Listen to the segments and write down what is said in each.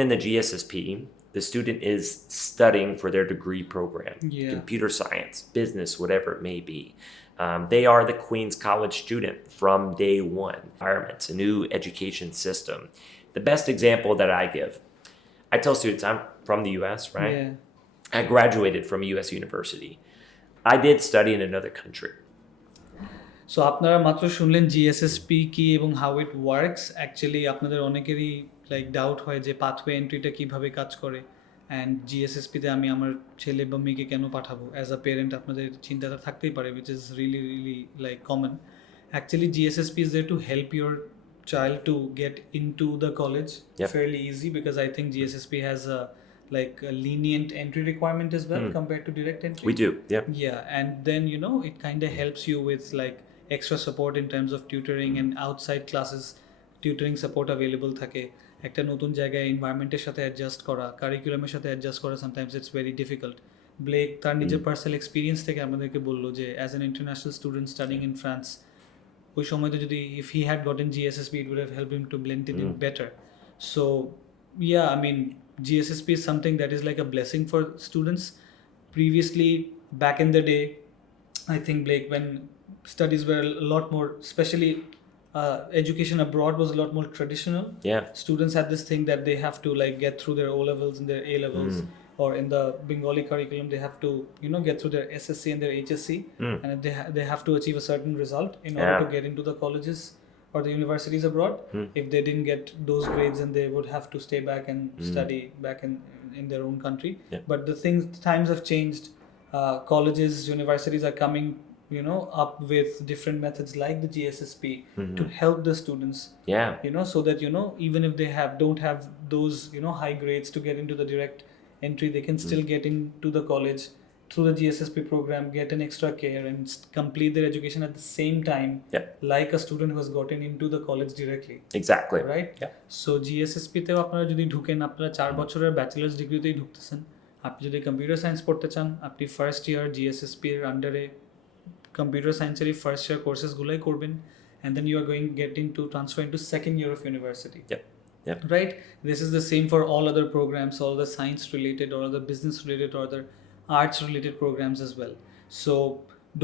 In the GSSP, the student is studying for their degree program, computer science, business, whatever it may be. They are the Queen's College student from day one. Environment, a new education system. The best example that I give, I tell students I'm from the US, right? I graduated from a US university. I did study in another country. So আপনারা মাত্র শুনলেন জিএসএসপি কি এবং how it works. Actually আপনাদের অনেকেরই like doubt হয় যে pathway এন্ট্রিটা কীভাবে কাজ করে, অ্যান্ড জিএসএসপিতে আমি আমার ছেলে বা মেয়েকে কেন পাঠাবো। অ্যাজ আ পেরেন্ট আপনাদের চিন্তাটা থাকতেই পারে, which is really really like common. Actually GSSP is there to help your child to get into the college fairly easy, because I think GSSP has a lenient entry requirement as well compared to direct entry. We do, and then it kind of helps you with like extra support in terms of tutoring and outside classes tutoring support available থাকে। একটা নতুন জায়গায় এনভায়রনমেন্টের সাথে adjust করা, কারিকুলামের সাথে adjust করা sometimes it's very difficult. Blake তার নিজের পার্সোনাল এক্সপিরিয়েন্স থেকে আমাদেরকে বললো যে as an international student studying in France, ওই সময়তে যদি if he had gotten GSSP it would have helped him to blend it in better. So I mean GSSP is something that is like a blessing for students. Previously, back in the day, I think Blake, when studies were a lot more, especially education abroad was a lot more traditional. Students had this thing that they have to like get through their O levels and their A levels, or in the Bengali curriculum they have to get through their SSC and their HSC, and they have to achieve a certain result in order to get into the colleges or the universities abroad. If they didn't get those grades, and they would have to stay back and study back in their own country. But the times have changed. Colleges, universities are coming up with different methods like the GSSP to help the students, so that even if they don't have those high grades to get into the direct entry, they can still get into the college through the GSSP program, get an extra care, and complete their education at the same time, like a student who has gotten into the college directly. Exactly. Right? So GSSP তেও আপনারা যদি ঢুকেন, আপনারা 4 বছরের bachelors ডিগ্রিতেই ঢুকতেছেন। আপনি যদি computer science পড়তে চান, আপনি ফার্স্ট ইয়ার GSSP এর আন্ডারে কম্পিউটার সায়েন্সেরই ফার্স্ট ইয়ার কোর্সেসগুলোই করবেন, and then you are going to transfer into second year of university. Right? This is the same for all other programs, all the science related or the business related or the arts related programs as well. So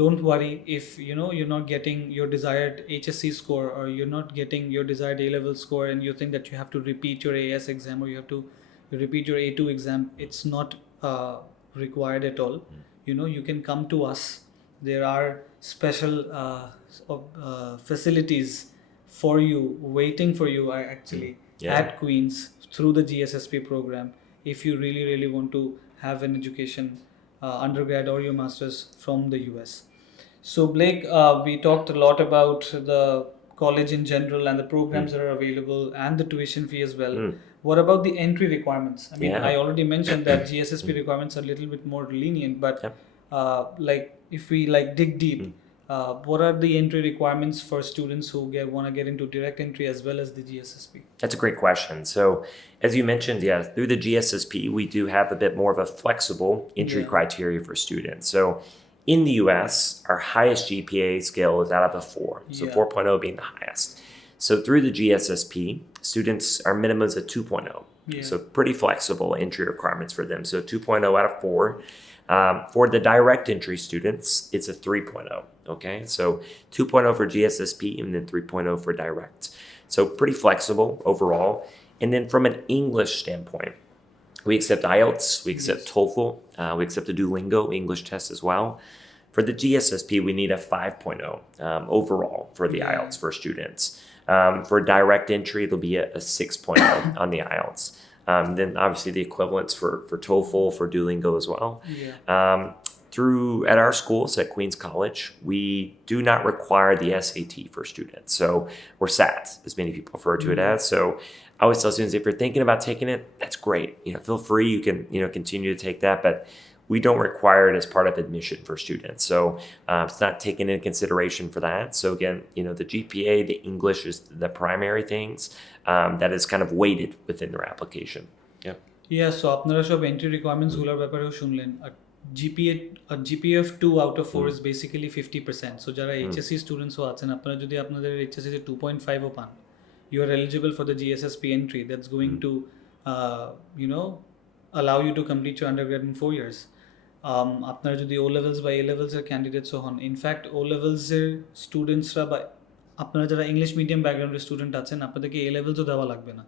don't worry if you're not getting your desired HSC score, or you're not getting your desired A-level score, and you think that you have to repeat your AS exam, or you have to repeat your A2 exam. It's not required at all. You can come to us. There are special facilities for you, waiting for you actually at Queen's through the GSSP program, if you really really want to have an education, undergrad or your master's from the US. So Blake, we talked a lot about the college in general and the programs that are available and the tuition fee as well. What about the entry requirements? I mean, I already mentioned that GSSP requirements are a little bit more lenient, but like if we like dig deep, what are the entry requirements for students who want to get into direct entry as well as the GSSP? That's a great question. So as you mentioned, through the GSSP, we do have a bit more of a flexible entry criteria for students. So in the US, our highest GPA scale is out of a 4, so 4.0 being the highest. So through the GSSP, students, our minimum is a 2.0. So pretty flexible entry requirements for them. So 2.0 out of 4. For the direct entry students, it's a 3.0. Okay, so 2.0 for GSSP and then 3.0 for direct. So pretty flexible overall. And then from an English standpoint, we accept IELTS, we accept TOEFL, we accept the Duolingo English test as well. For the GSSP, we need a 5.0 overall for the IELTS for students. For direct entry, it'll be a 6.0 on the IELTS. Then obviously the equivalents for TOEFL, for Duolingo as well. At our schools at Queen's College, we do not require the SAT for students. So we're SAT, as many people refer to it as. So I always tell students, if you're thinking about taking it, that's great. Feel free, you can continue to take that, but we don't require it as part of admission for students. So it's not taken into consideration for that. So again, the GPA, the English is the primary things that is kind of weighted within their application. So আপনারা সব entry requirements গুলোর ব্যাপারেও শুনলেন। GPA of 2 out of 4 is basically 50%. So যারা HSC students আছেন, আপনারা যদি আপনাদের HSC 2.5 ও পান, you are eligible for the GSSP entry. That's going to allow you to complete your undergrad in 4 years. আপনারা যদি ও লেভেলস বা এ লেভেলসের ক্যান্ডিডেটসও হন, ইনফ্যাক্ট ও লেভেলসের স্টুডেন্টসরা বা আপনারা যারা ইংলিশ মিডিয়াম ব্যাকগ্রাউন্ডের স্টুডেন্ট আছেন, আপনাদেরকে এ লেভেলসও দেওয়া লাগবে না।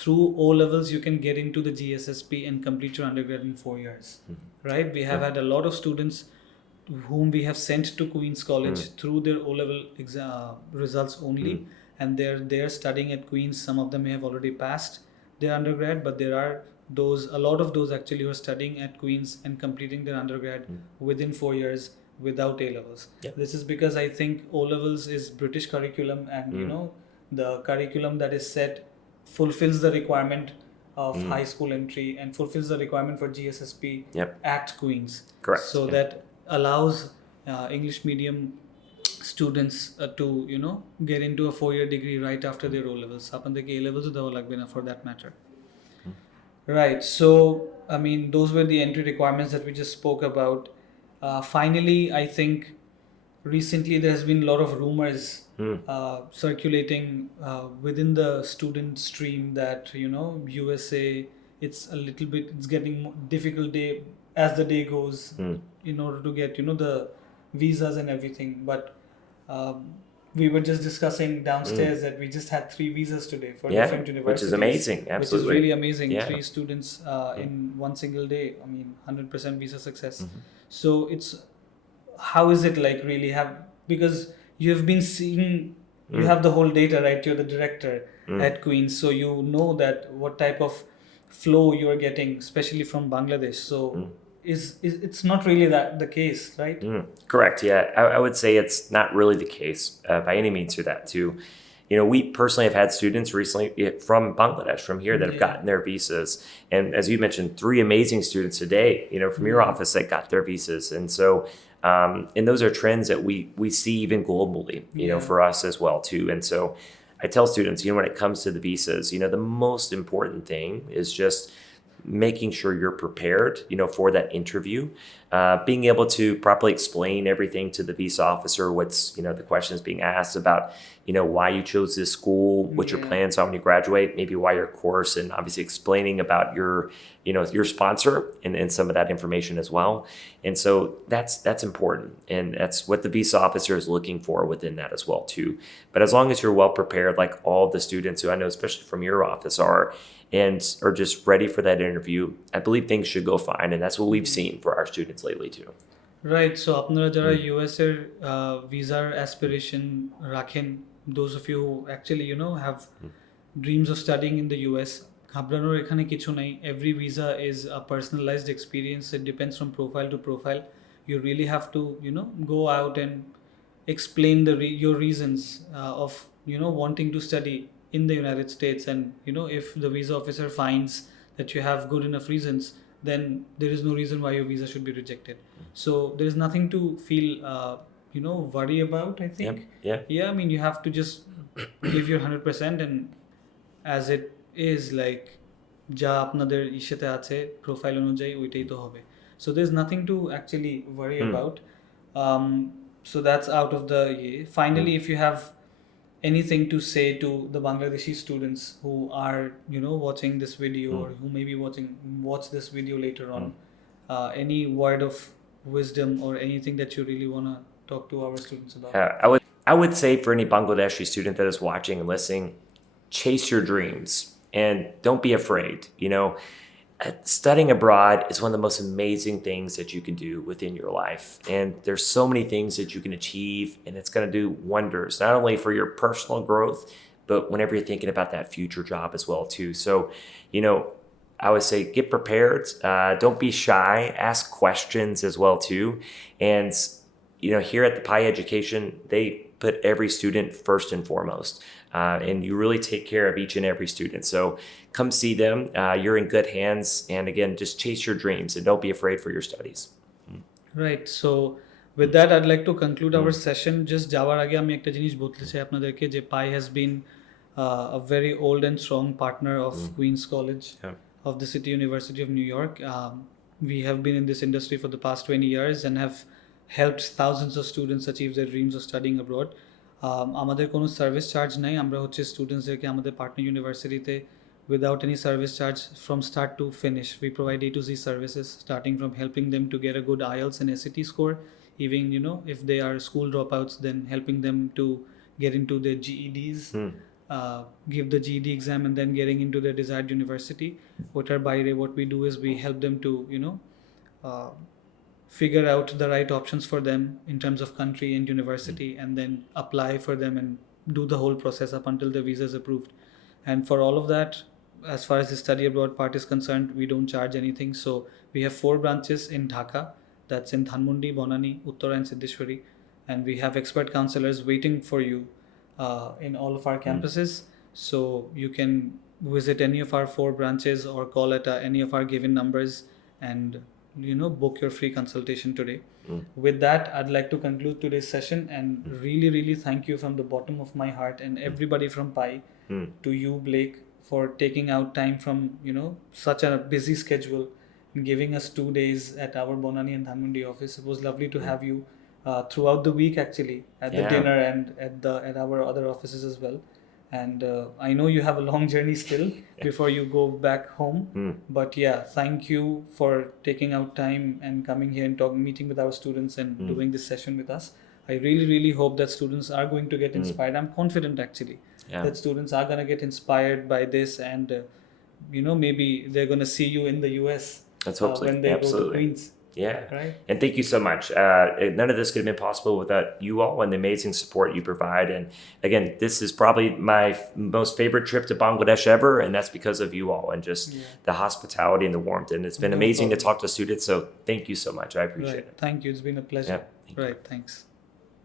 Through O levels, you can get into the GSSP and complete your undergrad in 4 years. Right? We have had a lot of students whom we have sent to Queen's College through their O level results only, and they're studying at Queen's. Some of them may have already passed their undergrad, but there are a lot of those actually who are studying at Queen's and completing their undergrad within 4 years without A levels. This is because I think O levels is British curriculum, and the curriculum that is set fulfills the requirement of high school entry and fulfills the requirement for GSSP at Queen's. Correct. So that allows English medium students to get into a 4-year degree right after their O levels. Apandeke A levels dewa lagbe na for that matter. Right. So I mean, those were the entry requirements that we just spoke about. Finally, I think recently there has been a lot of rumors circulating within the student stream that USA, it's getting more difficult as the day goes in order to get the visas and everything. But we were just discussing downstairs that we just had 3 visas today for different universities, which is amazing. Absolutely, which is really amazing. 3 students in one single day. I mean, 100% visa success. So it's, how is it like really because you have been seeing, you have the whole data, right? You're the director at Queen's, so you know that what type of flow you're getting, especially from Bangladesh. So it's not really that the case, right? Correct. Yeah, I would say it's not really the case by any means for that too. We personally have had students recently from Bangladesh, from here, that have gotten their visas. And as you mentioned, 3 amazing students today, from your office that got their visas. And so, and those are trends that we see even globally, for us as well too. And so I tell students, when it comes to the visas, the most important thing is just making sure you're prepared, for that interview, being able to properly explain everything to the visa officer, what's, the questions being asked about, why you chose this school, what your plans are when you graduate, maybe why your course, and obviously explaining about your sponsor and some of that information as well. And so that's important. And that's what the visa officer is looking for within that as well too. But as long as you're well prepared, like all the students who I know, especially from your office, and are just ready for that interview, I believe things should go fine. And that's what we've seen for our students lately too. Right. So আপনারা যারা US এর ভিসার aspiration রাখেন, those of you who actually have dreams of studying in the US, ঘাবড়ানোর এখানে কিছু নাই. Every visa is a personalized experience. It depends from profile to profile. You really have to go out and explain your reasons of wanting to study in the United States. And if the visa officer finds that you have good enough reasons, then there is no reason why your visa should be rejected. So there is nothing to feel worry about, I think. Yeah, I mean, you have to just give your 100%, and as it is, like যা আপনাদের ইসেতে আছে profile অনুযায়ী ওইটাই তো হবে. So there's nothing to actually worry about. So that's out of the finally, if you have anything to say to the Bangladeshi students who are watching this video, or who may be watch this video later on, any word of wisdom or anything that you really want to talk to our students about? I would say for any Bangladeshi student that is watching and listening, chase your dreams and don't be afraid. Studying abroad is one of the most amazing things that you can do within your life. And there's so many things that you can achieve, and it's going to do wonders, not only for your personal growth, but whenever you're thinking about that future job as well too. So, I would say get prepared. Don't be shy. Ask questions as well too. And, here at the Pi Education, they put every student first and foremost. And you really take care of each and every student. So come see them. You're in good hands. And again, just chase your dreams and don't be afraid for your studies. Right. So with that, I'd like to conclude our session. Just যাওয়ার আগে আমি একটা জিনিস বলতে চাই আপনাদেরকে যে Pi has been a very old and strong partner of Queen's College of the City University of New York. We have been in this industry for the past 20 years and have helped thousands of students achieve their dreams of studying abroad. আমাদের কোনো service charge নাই. আমরা স্টুডেন্টসদেরকে আমাদের partner ইউনিভার্সিটিতে without any service charge from start to finish. We provide A to Z services, starting from helping them to get a good IELTS and SAT score, even if they are school dropouts, then helping them to get into their GEDs, give the GED exam, and then getting into their desired university. What we do is we help them to figure out the right options for them in terms of country and university, and then apply for them and do the whole process up until the visa is approved. And for all of that, as far as the study abroad part is concerned, we don't charge anything. So we have 4 branches in Dhaka, that's in Dhanmondi, Bonani, Uttara and Siddheshwari, and we have expert counselors waiting for you in all of our campuses. So you can visit any of our 4 branches or call at any of our given numbers and book your free consultation today. With that, I'd like to conclude today's session and really thank you from the bottom of my heart and everybody from PI to you, Blake, for taking out time from such a busy schedule and giving us 2 days at our Bonani and Dhanmondi office. It was lovely to have you throughout the week, actually, at the dinner and at our other offices as well. And I know you have a long journey still before you go back home. But yeah, thank you for taking out time and coming here and meeting with our students and doing this session with us. I really hope that students are going to get inspired. I'm confident actually that students are going to get inspired by this, and maybe they're going to see you in the US Let's hope so. when they go to Queens. Yeah. Right. And thank you so much. None of this could have been possible without you all and the amazing support you provide. And again, this is probably my most favorite trip to Bangladesh ever. And that's because of you all and just the hospitality and the warmth. And it's been amazing to talk to students. So thank you so much. I appreciate it. Thank you. It's been a pleasure. Thank you. Right. Thanks.